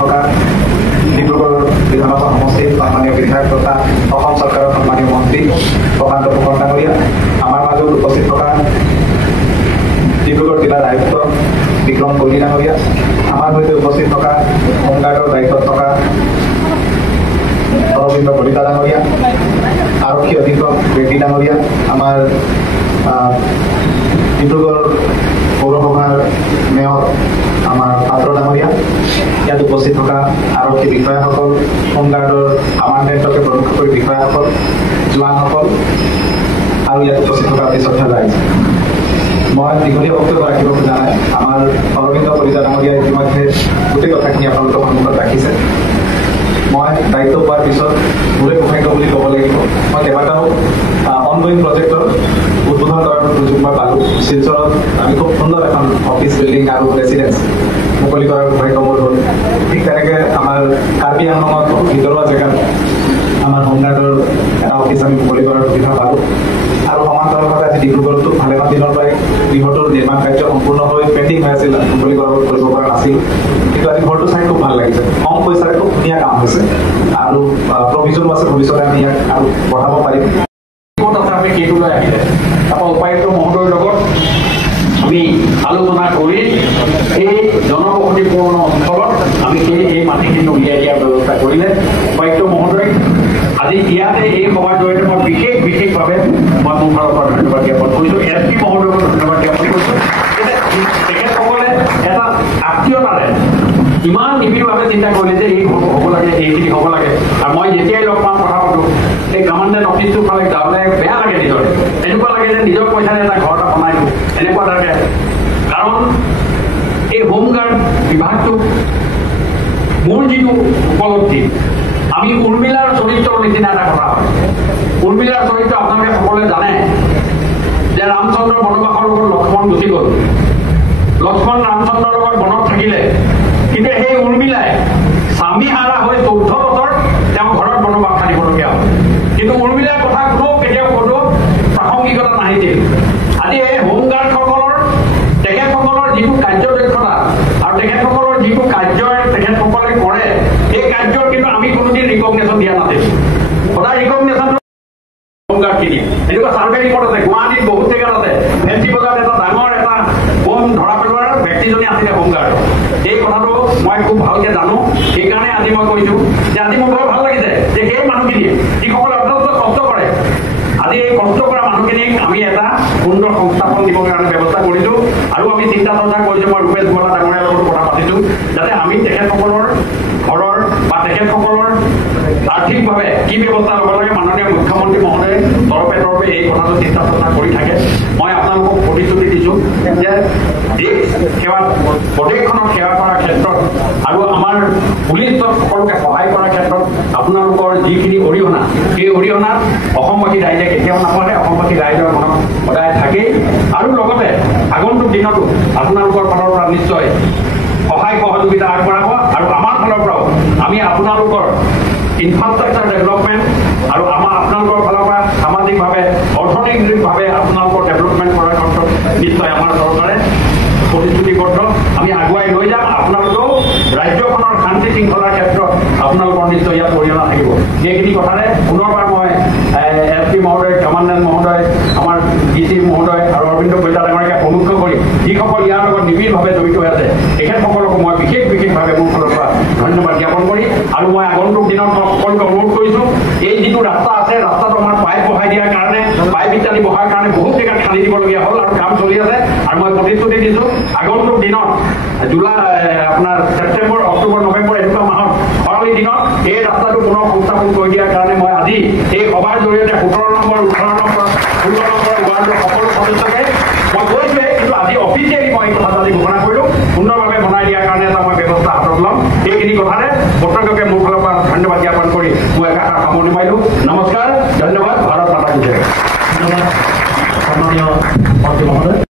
থকা ডিব্ৰুগড় বিধানসভা সমষ্টিৰ সন্মানীয় বিধায়ক তথা অসম চৰকাৰৰ সন্মানীয় মন্ত্ৰী প্ৰশান্ত ফুকন ডাঙৰীয়া, আমাৰ মাজত উপস্থিত থকা ডিব্ৰুগড় জিলাৰ আয়ুক্ত বিক্ৰম কৈলী ডাঙৰীয়া, আমাৰ সৈতে উপস্থিত থকা হোমগাৰ্ডৰ দায়িত্বত থকা অৰবিন্দ কলিতা ডাঙৰীয়া, আৰক্ষী অধীক্ষক ৰেড্ডি ডাঙৰীয়া, আমাৰ ডিব্ৰুগড় পৌৰসভাৰ মেয়ৰ আমাৰ পাত্ৰ ডাঙৰীয়া, ইয়াত উপস্থিত থকা আৰক্ষী বিষয়াসকল, হোমগাৰ্ডৰ কামাণ্ডেণ্টকে প্ৰমুখ কৰি বিষয়াসকল, জোৱানসকল আৰু ইয়াত উপস্থিত থকা অতি শ্ৰদ্ধা ৰাইজ। মই দীঘলীয়া বক্তব্য ৰাখিব খোজা নাই। আমাৰ অৰবিন্দ কলিতা ডাঙৰীয়াই ইতিমধ্যে গোটেই কথাখিনি আপোনালোকৰ সন্মুখত ৰাখিছে। মই দায়িত্ব পোৱাৰ পিছত মোৰে সৌভাগ্য বুলি ক'ব লাগিব, মই কেইবাটাও অনগয়িং প্ৰজেক্টৰ উদ্বোধন কৰাৰ সুযোগ মই পালোঁ। শিলচৰত আমি খুব সুন্দৰ এখন অফিচ বিল্ডিং আৰু ৰেচিডেঞ্চ মুকলি কৰাৰ সৌভাগ্য মোৰ হ'ল। ঠিক তেনেকৈ আমাৰ কাৰ্বি আংলঙত ভিতৰুৱা জেগাত আমাৰ হোমগাৰ্ডৰ এটা অফিচ আমি মুকলি কৰাৰ সুবিধা পালোঁ। আৰু সমান্তৰালভাৱে আজি ডিব্ৰুগড়তো ভালেমান দিনৰ পৰাই গৃহটোৰ নিৰ্মাণ কাৰ্য সম্পূৰ্ণ হৈ পেণ্ডিং হৈ আছিল, মুকলি কৰিব পৰা নাছিল। কিন্তু আজি ঘৰটো চাই খুব ভাল লাগিছে। কম পইচাৰে খুব ধুনীয়া কাম হৈছে আৰু প্ৰভিজনো আছে, ভৱিষ্যতে আমি ইয়াক আৰু বঢ়াব পাৰিম। আমি সেইটোলৈ আহিলে তাৰপৰা উপায়ুক্ত মহোদয়ৰ লগত আমি আলোচনা কৰি এই জনবসতিপূৰ্ণ অঞ্চলত আমি এই মাটিখিনি উলিয়াই দিয়াৰ ব্যৱস্থা কৰিলে। উপায়ুক্ত মহোদয় আজি ইয়াতে এই সভাৰ জৰিয়তে মই বিশেষভাৱে মই মোৰ ফালৰ পৰা ধন্যবাদ জ্ঞাপন কৰিছোঁ। এছ পি মহোদয়ক ধন্যবাদ জ্ঞাপন কৰিছোঁ। তেখেতসকলে এটা আত্মীয়তাৰে ইমান নিবিড়ভাৱে চিন্তা কৰিলে যে এই হ'ব লাগে, এইখিনি হ'ব লাগে। আৰু মই যেতিয়াই লগ পাওঁ কথা পাতোঁ, এই কামাণ্ডেণ্ট অফিচটোৰ ফালে যাবলৈ বেয়া লাগে নিজৰে, এনেকুৱা লাগে যে নিজৰ পইচাৰে এটা ঘৰ এটা বনাই দিওঁ, এনেকুৱা লাগে। কাৰণ এই হোমগাৰ্ড বিভাগটো মোৰ যিটো উপলব্ধি, আমি উৰ্মিলাৰ চৰিত্ৰৰ নিচিনা এটা কথা হয়। উৰ্মিলাৰ চৰিত্ৰ আপোনালোকে সকলোৱে জানে যে ৰামচন্দ্ৰ বনবাসৰ লগত লক্ষ্মণ গুচি গ'ল। লক্ষ্মণ ৰামচন্দ্ৰৰ লগত বনত থাকিলে, কিন্তু সেই উৰ্মিলাই স্বামীহাৰা হৈ 14 বছৰ তেওঁ ঘৰত বনবাস খাটিবলগীয়া হ'ল। কিন্তু উৰ্মিলাৰ কথা কেতিয়াও কোনো প্ৰাসংগিকতা নাহিছিল। আজি এই হোমগাৰ্ডসকলৰ তেখেতসকলৰ যিটো কাৰ্যদক্ষতা আৰু তেখেতসকলৰ যিটো কাৰ্য তেখেতসকলে কৰে, এই কাৰ্যৰ কিন্তু আমি কোনোদিন ৰিকগনেশ্যন দিয়া নাছিল। সদায় ৰিকগনেশ্যন হোমগাৰ্ডখিনি এনেকুৱা চাৰ্ভে ৰিপৰ্ট আছে, গুৱাহাটীত বহুত জেগাত আছে। ফেঞ্চি বজাৰত এটা ডাঙৰ এটা বম ধৰা পেলোৱাৰ ব্যক্তিজনী আছিলে হোমগাৰ্ড। এই কথাটো মই খুব ভালকে জানো। সেইকাৰণে আজি মই কৈছো যে আজি মোৰ বৰ ভাল লাগিছে যে সেই মানুহখিনিয়ে যিসকলে অত্যন্ত কষ্ট কৰে, আজি এই কষ্ট কৰা মানুহখিনিক আমি এটা সুন্দৰ সংস্থাপন দিবৰ কাৰণে ব্যৱস্থা কৰিছো। আৰু আমি চিন্তা চৰ্চা কৰিছো, মই ৰূপেশ বৰা ডাঙৰীয়াৰ লগত কথা পাতিছো, যাতে আমি তেখেতসকলৰ ঘৰৰ বা তেখেতসকলৰ আৰ্থিকভাৱে কি ব্যৱস্থা ল'ব লাগে, মাননীয় মুখ্যমন্ত্ৰী মহোদয়ে তৰফে এই কথাটো চিন্তা চৰ্চা কৰি থাকে। মই আপোনালোকক প্ৰতিশ্ৰুতি দিছো যে দেশ সেৱা, প্ৰদেশখনক সেৱা কৰাৰ ক্ষেত্ৰত আৰু আমাৰ পুলিচ সকলোকে সহায় কৰাৰ ক্ষেত্ৰত আপোনালোকৰ যিখিনি অৰিহণা, সেই অৰিহণাত অসমবাসী ৰাইজে কেতিয়াও নাপালে। অসমবাসী ৰাইজৰ মনত সদায় থাকেই। আৰু লগতে আগন্তুক দিনতো আপোনালোকৰ ফালৰ পৰা নিশ্চয় সহায় সহযোগিতা আগবঢ়াব। আৰু আমাৰ ফালৰ পৰাও আমি আপোনালোকৰ ইনফ্ৰাষ্ট্ৰাকচাৰ ডেভেলপমেণ্ট আৰু আপোনালোকৰ ফালৰ পৰা সামাজিকভাৱে অৰ্থনৈতিকভাৱে আপোনালোকৰ ডেভেলপমেণ্ট কৰাৰ ক্ষেত্ৰত নিশ্চয় আমাৰ চৰকাৰে প্ৰতিশ্ৰুতিবদ্ধ। আমি আগুৱাই লৈ যাম। আপোনালোকেও ৰাজ্যখনৰ শান্তি শৃংখলাৰ ক্ষেত্ৰত আপোনালোকৰ নিশ্চয় ইয়াত অৰিহণা থাকিব। এইখিনি কথাৰে পুনৰবাৰ মই এছ পি মহোদয়, কামাণ্ডেণ্ট মহোদয়, আমাৰ ডি চি মহোদয় আৰু অৰবিন্দ কলিতা ডাঙৰীয়াকে প্ৰমুখ কৰি যিসকল ইয়াৰ লগত নিবিড়ভাৱে জড়িত হৈ আছে, তেখেতসকলকো মই বিশেষভাৱে মোৰ ফালৰ পৰা ধন্যবাদ জ্ঞাপন কৰি, আৰু মই আগন্তুক দিনত মই সকলোকে অনুৰোধ কৰিছোঁ, এই যিটো ৰাস্তা আছে, ৰাস্তাটো আমাৰ পাইপ বহাই দিয়াৰ কাৰণে, পাইপ ইত্যাদি বহাৰ কাৰণে বহুত জেগাত খান্দি দিবলগীয়া হ'ল আৰু কাম চলি আছে। আৰু মই প্ৰতিশ্ৰুতি দিছোঁ, আগন্তুক দিনত আপোনাৰ ছেপ্টেম্বৰ, অক্টোবৰ, নৱেম্বৰ এনেকুৱা মাহত খৰালি দিনত এই ৰাস্তাটো পুনৰ সংস্থাপন কৰি দিয়াৰ কাৰণে মই আজি এই সভাৰ জৰিয়তে 17 নম্বৰ, 18 নম্বৰ, 16 নম্বৰ ৱাৰ্ডৰ সকলো সদস্যকে মই কৈছোৱে, কিন্তু আজি অফিচিয়েলি মই এই কথাটো আজি ঘোষণা কৰিলোঁ। সুন্দৰভাৱে বনাই দিয়াৰ কাৰণে এটা মই ব্যৱস্থা হাতত ল'ম। এইখিনি কথাৰে প্ৰত্যেককে মোৰ ফালৰ পৰা ধন্যবাদ জ্ঞাপন কৰি মই একাষাৰ সামৰণি মাৰিলোঁ। নমস্কাৰ, ধন্যবাদ। ভাৰত মাতা কি জয়। ধন্যবাদ সন্মানীয় মন্ত্ৰী মহোদয়।